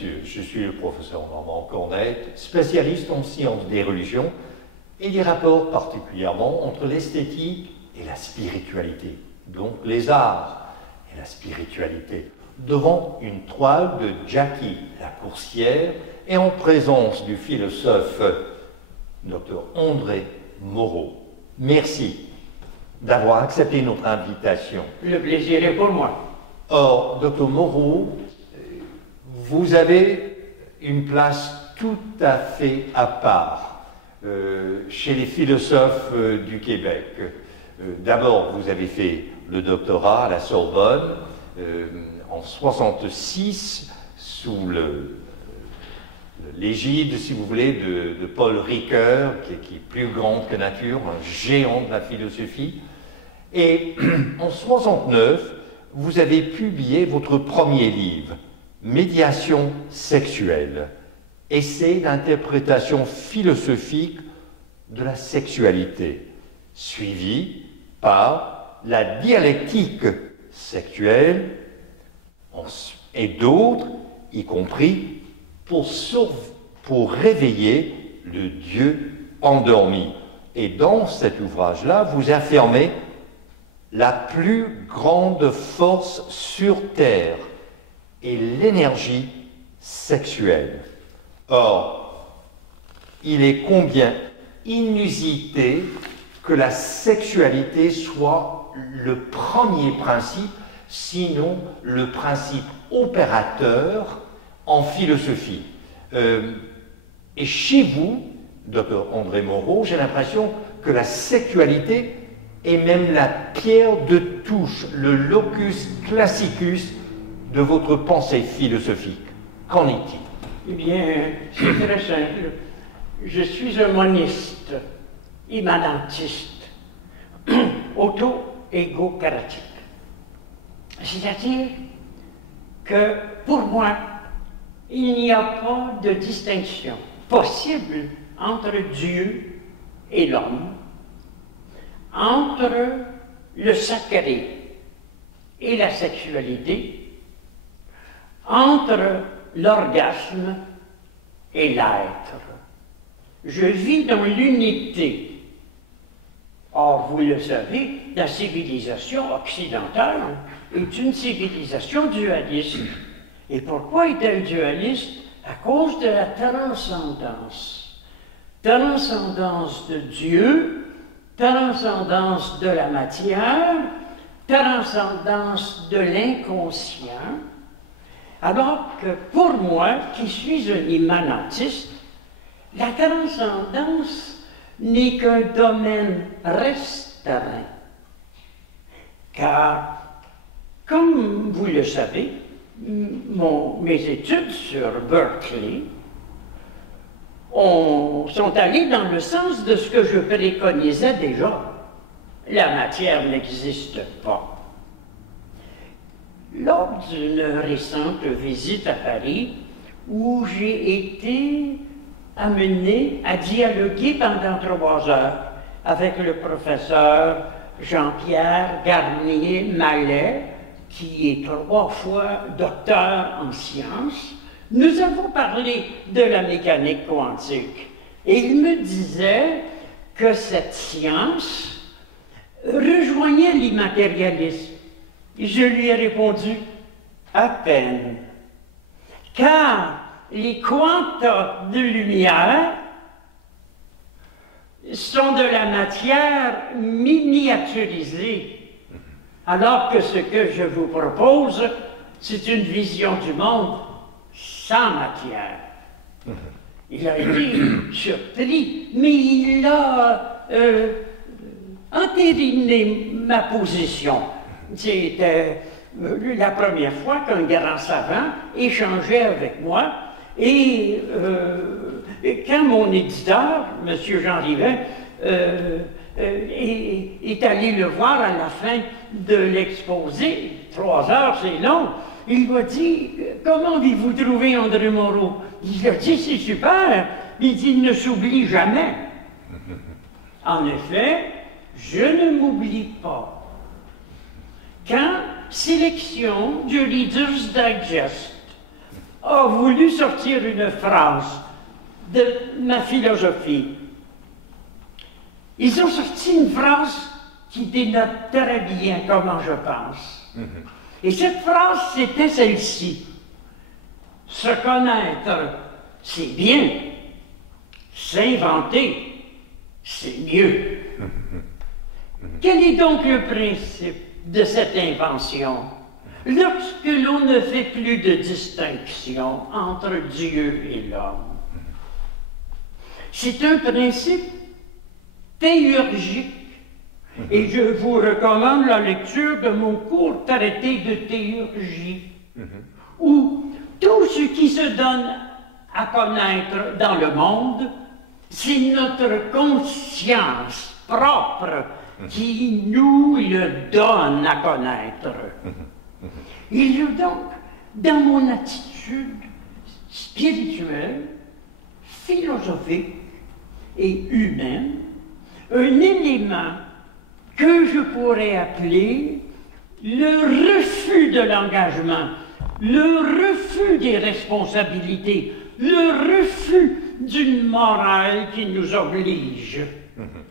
messieurs, je suis le professeur Normand Cornette, spécialiste en sciences des religions et des rapports particulièrement entre l'esthétique et la spiritualité, donc les arts et la spiritualité, devant une toile de Jackie Lacourcière et en présence du philosophe Dr André Moreau. Merci d'avoir accepté notre invitation. Le plaisir est pour moi. Or, Dr Moreau, vous avez une place tout à fait à part chez les philosophes du Québec. D'abord, vous avez fait le doctorat à la Sorbonne en 1966 sous l'égide, si vous voulez, de Paul Ricoeur, qui est plus grand que nature, un géant de la philosophie. Et en 1969, vous avez publié votre premier livre, Médiation sexuelle, essai d'interprétation philosophique de la sexualité, suivi par la dialectique sexuelle et d'autres, y compris pour réveiller le Dieu endormi. Et dans cet ouvrage-là, vous affirmez la plus grande force sur Terre est l'énergie sexuelle. Or, il est combien inusité que la sexualité soit le premier principe, sinon le principe opérateur en philosophie. Et chez vous, Dr André Moreau, j'ai l'impression que la sexualité est même la pierre de touche, le locus classicus de votre pensée philosophique. Qu'en est-il? Eh bien, c'est très simple. Je suis un moniste, immanentiste, auto-égo-karatique. C'est-à-dire que, pour moi, il n'y a pas de distinction possible entre Dieu et l'homme, entre le sacré et la sexualité, entre l'orgasme et l'être. Je vis dans l'unité. Or, vous le savez, la civilisation occidentale est une civilisation dualiste. Et pourquoi est-elle dualiste? À cause de la transcendance. Transcendance de Dieu, transcendance de la matière, transcendance de l'inconscient. Alors que pour moi, qui suis un immanentiste, la transcendance n'est qu'un domaine restreint. Car, comme vous le savez, mes études sur Berkeley sont allées dans le sens de ce que je préconisais déjà. La matière n'existe pas. Lors d'une récente visite à Paris, où j'ai été amené à dialoguer pendant 3 heures avec le professeur Jean-Pierre Garnier-Mallet, qui est 3 fois docteur en sciences, nous avons parlé de la mécanique quantique. Et il me disait que cette science rejoignait l'immatérialisme. Je lui ai répondu, à peine, car les quantas de lumière sont de la matière miniaturisée, alors que ce que je vous propose, c'est une vision du monde sans matière. Il a été surpris, mais il a entériné ma position. C'était la première fois qu'un grand savant échangeait avec moi, et quand mon éditeur, M. Jean Rivin, est allé le voir à la fin de l'exposé, 3 heures, c'est long, il lui a dit « Comment avez-vous trouvé André Moreau ?» Il a dit « C'est super !» Il dit « Il ne s'oublie jamais. » En effet, je ne m'oublie pas. Quand sélection du Reader's Digest a voulu sortir une phrase de ma philosophie. Ils ont sorti une phrase qui dénote très bien comment je pense. Et cette phrase, c'était celle-ci. Se connaître, c'est bien. S'inventer, c'est mieux. Quel est donc le principe de cette invention? Lorsque l'on ne fait plus de distinction entre Dieu et l'homme, c'est un principe théurgique. Et je vous recommande la lecture de mon court traité de théurgie, où tout ce qui se donne à connaître dans le monde, c'est notre conscience propre qui nous le donne à connaître. Il y a donc, dans mon attitude spirituelle, philosophique et humaine, un élément que je pourrais appeler le refus de l'engagement, le refus des responsabilités, le refus d'une morale qui nous oblige.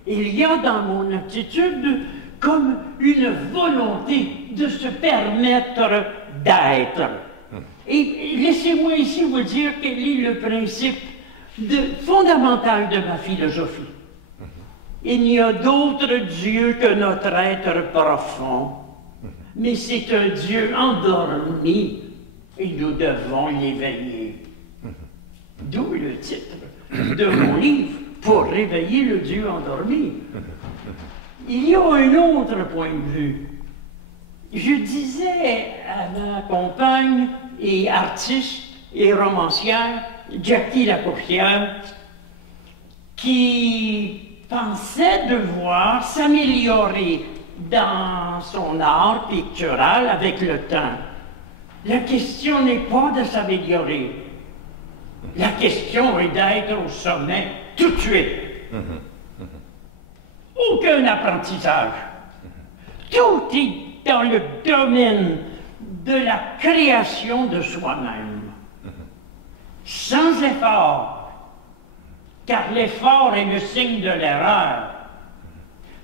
Il y a dans mon attitude comme une volonté de se permettre d'être. Et laissez-moi ici vous dire quel est le principe fondamental de ma philosophie. Il n'y a d'autre Dieu que notre être profond, mais c'est un Dieu endormi et nous devons l'éveiller. D'où le titre de mon livre, Pour réveiller le Dieu endormi. Il y a un autre point de vue. Je disais à ma compagne et artiste et romancière, Jackie Lacourcière, qui pensait devoir s'améliorer dans son art pictural avec le temps. La question n'est pas de s'améliorer. La question est d'être au sommet tout de suite. Aucun apprentissage. Tout est dans le domaine de la création de soi-même. Sans effort, car l'effort est le signe de l'erreur.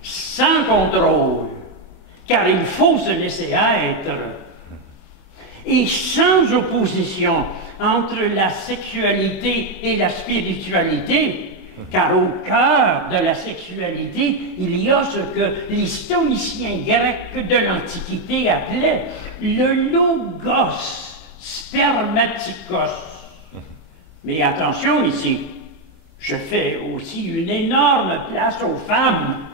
Sans contrôle, car il faut se laisser être. Et sans opposition entre la sexualité et la spiritualité, car au cœur de la sexualité, il y a ce que les stoïciens grecs de l'Antiquité appelaient le logos spermatikos. Mais attention ici, je fais aussi une énorme place aux femmes,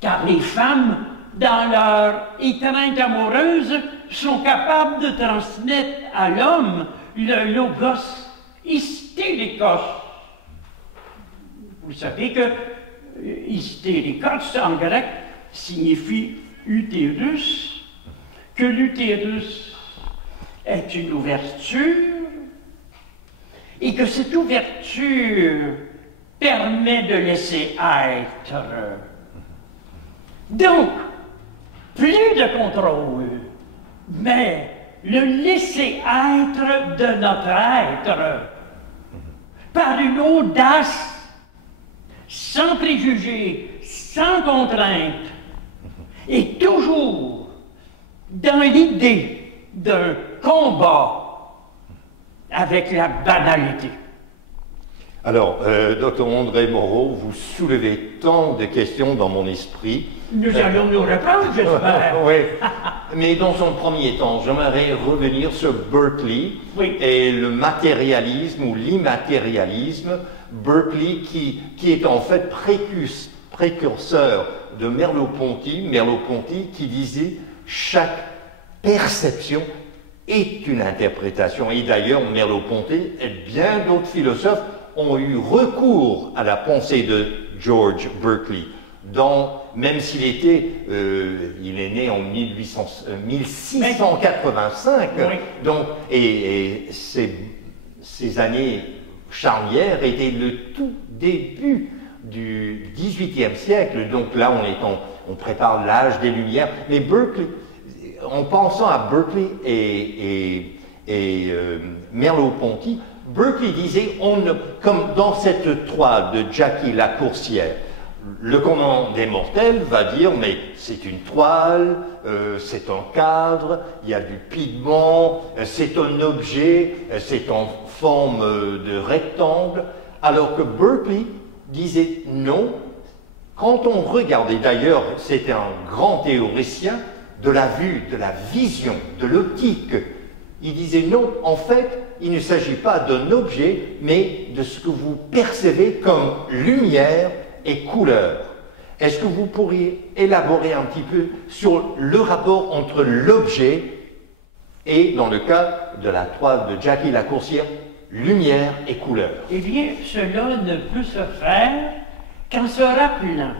car les femmes, dans leur étreinte amoureuse, sont capables de transmettre à l'homme le logos hystérikos. Vous savez que hystérikos en grec signifie utérus, que l'utérus est une ouverture et que cette ouverture permet de laisser être. Donc, plus de contrôle, mais le laisser être de notre être par une audace sans préjugés, sans contrainte, et toujours dans l'idée d'un combat avec la banalité. Alors, Dr André Moreau, vous soulevez tant de questions dans mon esprit. Nous allons nous reprendre, j'espère. Oui, mais dans un premier temps, j'aimerais revenir sur Berkeley et le matérialisme ou l'immatérialisme. Berkeley qui est en fait précurseur de Merleau-Ponty, qui disait chaque perception est une interprétation. Et d'ailleurs, Merleau-Ponty et bien d'autres philosophes ont eu recours à la pensée de George Berkeley. Même s'il il est né en 1685, donc, et ces années charnières étaient le tout début du XVIIIe siècle. Donc là, on prépare l'âge des Lumières. Mais Berkeley, en pensant à Berkeley et Merleau-Ponty, Berkeley disait, comme dans cette toile de Jackie la coursière, le commun des mortels va dire, mais c'est une toile, c'est un cadre, il y a du pigment, c'est un objet, c'est en forme de rectangle, alors que Berkeley disait non. Quand on regarde, et d'ailleurs c'était un grand théoricien de la vue, de la vision, de l'optique, il disait non, en fait, il ne s'agit pas d'un objet, mais de ce que vous percevez comme lumière et couleur. Est-ce que vous pourriez élaborer un petit peu sur le rapport entre l'objet et, dans le cas de la toile de Jackie la coursière, lumière et couleur? Eh bien, cela ne peut se faire qu'en se rappelant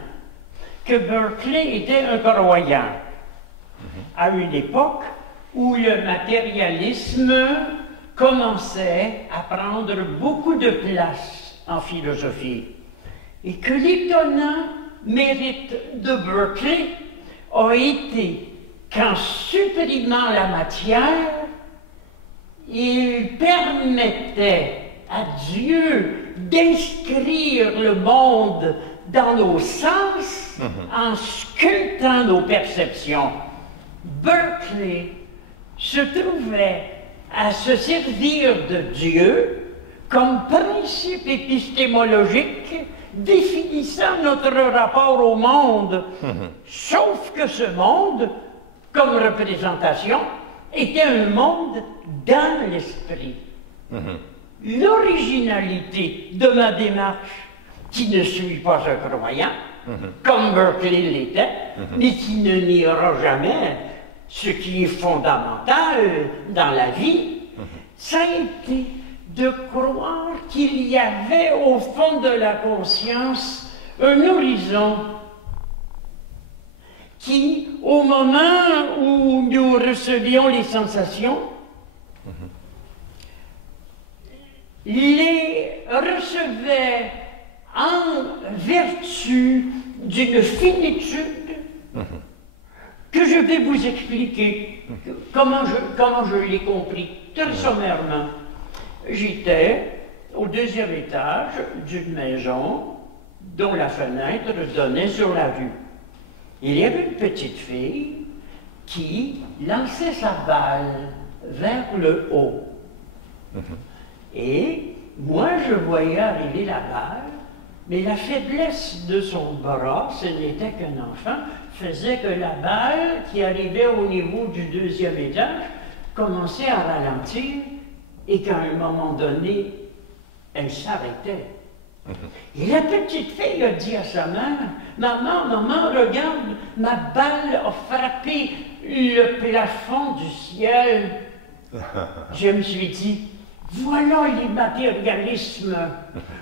que Berkeley était un croyant à une époque où le matérialisme commençait à prendre beaucoup de place en philosophie. Et que l'étonnant mérite de Berkeley a été qu'en supprimant la matière, il permettait à Dieu d'inscrire le monde dans nos sens en sculptant nos perceptions. Berkeley se trouvait à se servir de Dieu comme principe épistémologique définissant notre rapport au monde, sauf que ce monde, comme représentation, était un monde dans l'esprit. L'originalité de ma démarche, qui ne suis pas un croyant, comme Berkeley l'était, mais qui ne niera jamais ce qui est fondamental dans la vie, ça a été de croire qu'il y avait au fond de la conscience un horizon qui, au moment où nous recevions les sensations, les recevait en vertu d'une finitude que je vais vous expliquer comment je l'ai compris, très sommairement. J'étais au deuxième étage d'une maison dont la fenêtre donnait sur la rue. Il y avait une petite fille qui lançait sa balle vers le haut. Et moi, je voyais arriver la balle, mais la faiblesse de son bras, ce n'était qu'un enfant, faisait que la balle qui arrivait au niveau du deuxième étage commençait à ralentir et qu'à un moment donné, elle s'arrêtait. Et la petite fille a dit à sa mère, « Maman, regarde, ma balle a frappé le plafond du ciel. » Je me suis dit, voilà l'immatérialisme.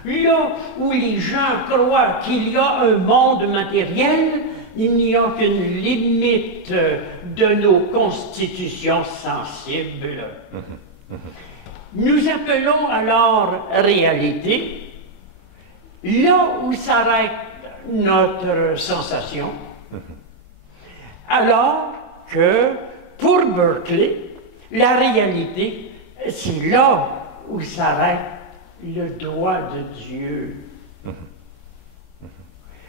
Là où les gens croient qu'il y a un monde matériel, il n'y a qu'une limite de nos constitutions sensibles. Nous appelons alors réalité là où s'arrête notre sensation, alors que pour Berkeley, la réalité, c'est là où s'arrête le doigt de Dieu.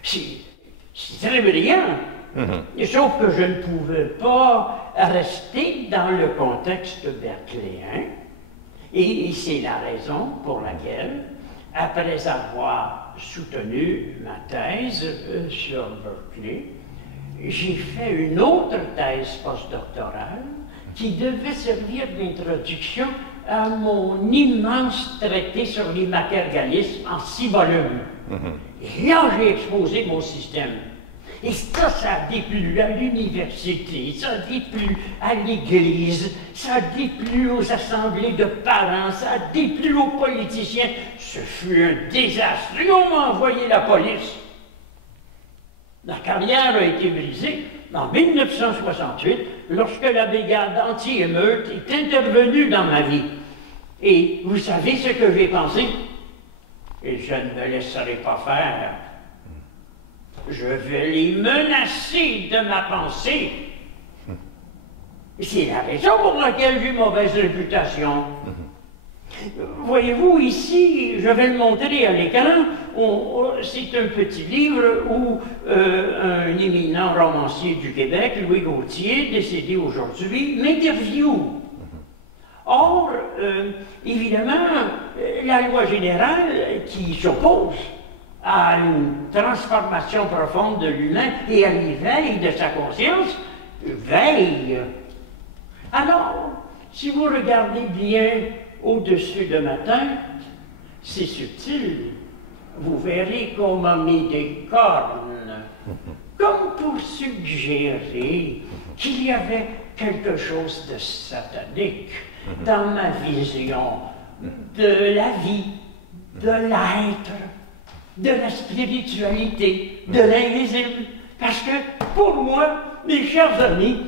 C'est très brillant, sauf que je ne pouvais pas rester dans le contexte berkeléen, et c'est la raison pour laquelle, après avoir soutenu ma thèse sur Berkeley, j'ai fait une autre thèse postdoctorale qui devait servir d'introduction à mon immense traité sur l'immatérialisme en 6 volumes. Et là, j'ai exposé mon système. Et ça a déplu à l'université, ça a déplu à l'église, ça a déplu aux assemblées de parents, ça a déplu aux politiciens. Ce fut un désastre. Et on m'a envoyé la police. La carrière a été brisée en 1968, lorsque la brigade anti-émeute est intervenue dans ma vie. Et vous savez ce que j'ai pensé? Et je ne me laisserai pas faire. Je vais les menacer de ma pensée. C'est la raison pour laquelle j'ai une mauvaise réputation. Voyez-vous, ici, je vais le montrer à l'écran, c'est un petit livre où un éminent romancier du Québec, Louis Gauthier, décédé aujourd'hui, m'interviewe. Or, évidemment, la loi générale qui s'oppose à une transformation profonde de l'humain et à l'éveil de sa conscience, veille. Alors, si vous regardez bien au-dessus de ma tête, c'est subtil. Vous verrez qu'on m'a mis des cornes, comme pour suggérer qu'il y avait quelque chose de satanique dans ma vision de la vie, de l'être, de la spiritualité, de l'invisible. Parce que, pour moi, mes chers amis,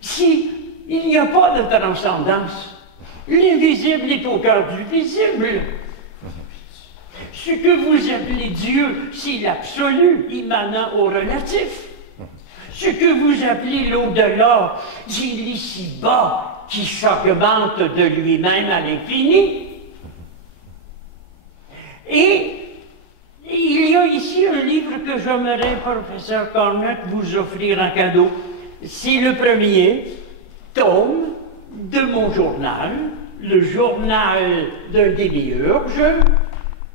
si il n'y a pas de transcendance, l'invisible est au cœur du visible. Ce que vous appelez Dieu, c'est l'absolu immanent au relatif. Ce que vous appelez l'au-delà, c'est l'ici-bas qui s'augmente de lui-même à l'infini. Et il y a ici un livre que j'aimerais, professeur Cornette, vous offrir en cadeau. C'est le premier tome de mon journal, le journal d'un démiurge.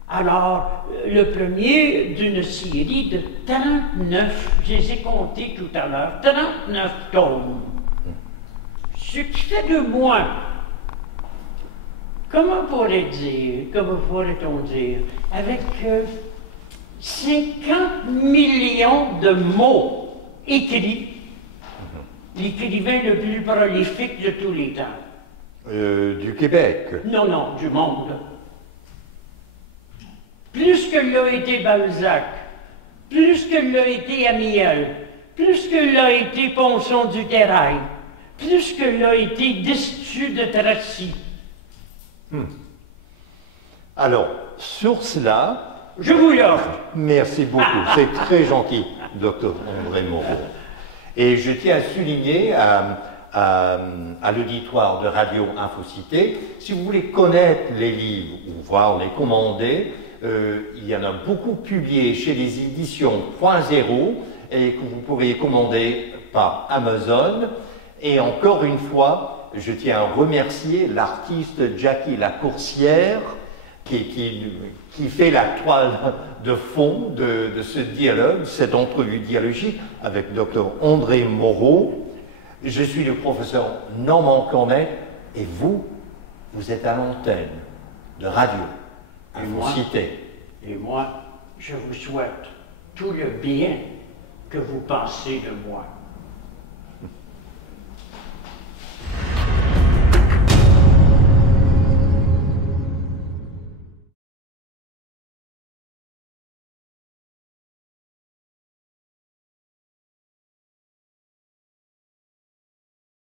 Alors, le premier d'une série de 39, je les ai comptés tout à l'heure, 39 tomes. Ce qui fait de moi, comment pourrait-on dire, avec 50 millions de mots écrits, l'écrivain le plus prolifique de tous les temps. Du Québec? Non, du monde. Plus que l'a été Balzac, plus que l'a été Amiel, plus que l'a été Ponson du Terrail, plus que l'a été Destu de Tracy. Alors, sur cela... Je vous l'offre. Merci beaucoup, c'est très gentil, docteur André Moreau. Et je tiens à souligner à l'auditoire de Radio Infocité, si vous voulez connaître les livres ou voir les commander, il y en a beaucoup publiés chez les éditions Point Zéro et que vous pourriez commander par Amazon. Et encore une fois, je tiens à remercier l'artiste Jackie Lacourcière qui fait la toile de fond de ce dialogue, cette entrevue dialogique avec Dr André Moreau. Je suis le professeur Normand Cornette et vous êtes à l'antenne de Radio Infocité. Et moi, je vous souhaite tout le bien que vous pensez de moi.